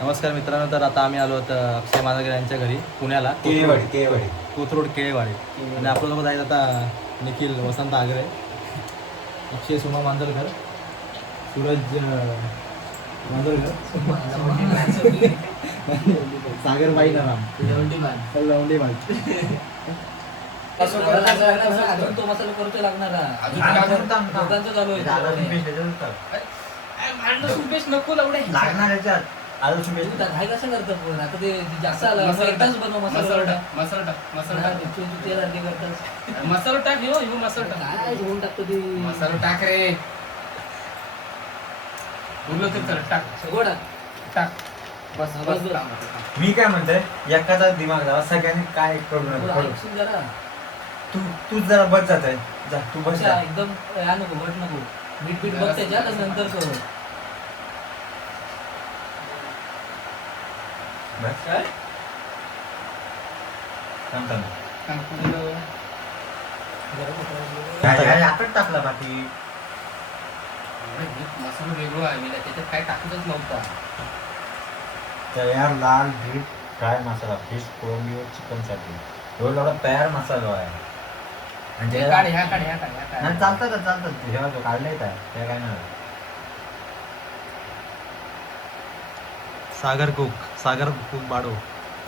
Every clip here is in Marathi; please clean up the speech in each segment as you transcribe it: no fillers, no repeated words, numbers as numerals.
नमस्कार मित्रांनो, तर आता आम्ही आलो होतो अक्षय मांजरेकर यांच्या घरी पुण्याला, कोथरूड केळेवाडी. आणि आपल्यासोबत आहेत आता निखिल वसंत आगरे, अक्षय सुमा मांजरेकर, सूरज मांजरेकर, सागर बाई नाम लवंडी बाई. तो मसाला करतो लागणार नको लवडे लागणार याच्यात काय कसं करतात पण आता ते जास्त आलं एकदाच बनव मसाला तेल अर्धी करतात मसाला टाक हो मसाला टाक काय घेऊन टाकतो ते मसाला टाक रे बोललो तर चल टाक सगळं टाक बस बस मी काय म्हणतोय एखादा दिमाग लावा सगळ्यांनी काय करू नका जरा तू जरा बस जात आहे जा तू बस जा. एकदम या नको बट नको मीठ बीठ बघ त्याच्यात आणि नंतर करू बस काय थांब थांब सांगतो काय आपण टाकला बाकी मसाला वेगळं आहे मी त्याच्यात काय टाकतच नव्हता. तयार लाल बीट फ्राय मसाला फिश कोळंबी व चिकन साठी एवढा तयार मसाला आहे म्हणजे ह्या काढ नाही चालतात जेव्हा तो काढला येत आहे त्या काय नाही सागर कुक बाडो,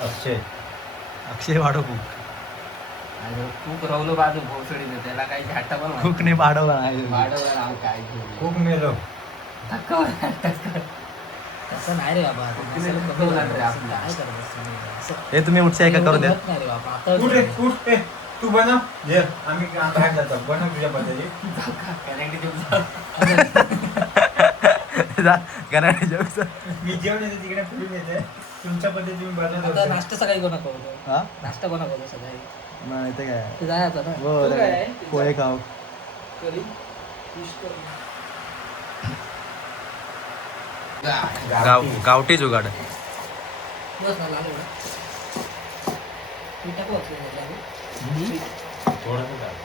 अक्षय बाडो कुक. खूप रवलं बाजू भोसडी त्याला काही घाटा पण कुकने बाडवला नाही. वाढवला नाव काय खूप मेलो तसं नाही रे बाबा आता मसाला कमी लागणार रे आपल्याला. काय करायचं हे तुम्ही उठच्या एका करून द्या. होत नाही रे बाबा आता कुठ रे कुठ ए तू बनव जे आम्ही आता बाहेर जातो बनव तुझ्या पद्धती मी जेवण येते तिकडे फिरून येते तुमच्या पद्धती मी आता बनवतो नाश्ता सकाळी कोणा करू हा नाश्ता कोणा करू सकाळी नाही ते काय ते जाय आता ना हो रे. पोहे खाऊ. गावठी जुगाड. बस ना लागेल मी टाकू लागेल थोडंसं टाक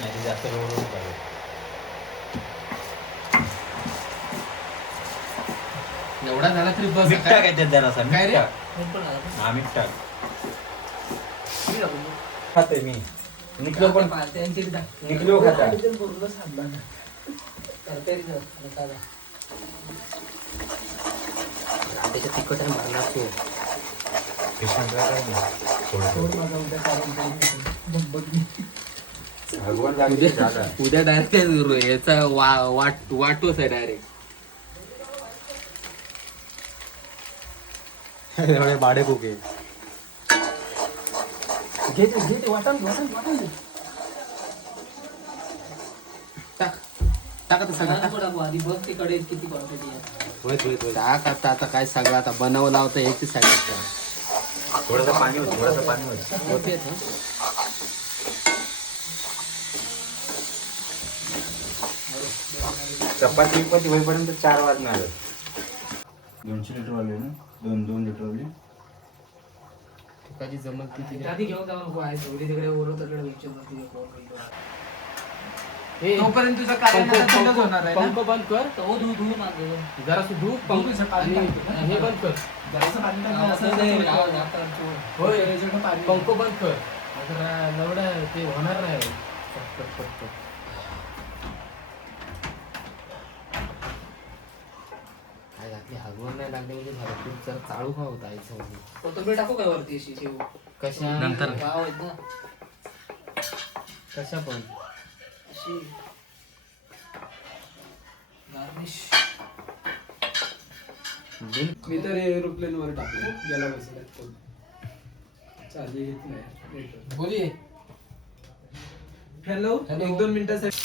नाही जास्त रोड एवढा झाला तरी बस मीठ टाक याच्यात जरासा काय मीठ रे? टाक मी पण आला हा मीठ टाक मी टाकू खाते मी निकलो पण निकलो खाता त्याच्या तिखट आहे मारणार तू भगवान लागले दादा उद्या डायरेक्ट याचा वाटोच आहे डायरेक्ट. एवढे बाडे कुक आहे. घे वाटण टाक टाक आता सगळं टाक. आधी बघ ते कडेत किती क्वांटिटी आहे टाक आता काय सगळं आता बनवला होता याची साठी थोडंसं पाणी होत चपाती होईपर्यंत 4 वाजणार 200 लिटर वाले ना 2 लिटर वाले कधी जमल किती आधी घेऊन जाऊ नको आहे सगळी तिकडे ओरवताकडे तोपर्यंत तुझा कार्य होणार आहे. पंप बंद कर तो धू मागे जरा धू पंप हे बंद कर होय पंप बंद कर जरा नवडा ते होणार नाही पटपट काय घातली हगवण नाही लागले म्हणजे भरपूर जरा चाळू का होता कोथिंबीर टाकू काय वरती अशी शेव कशा नंतर वाव आहेत ना कशा पण अशी गार्निश मी तर एरोप्लेन वर टाकलो गेला बसला चार्जिंग घेत नाही बोलिये हॅलो 1-2 मिनिटासाठी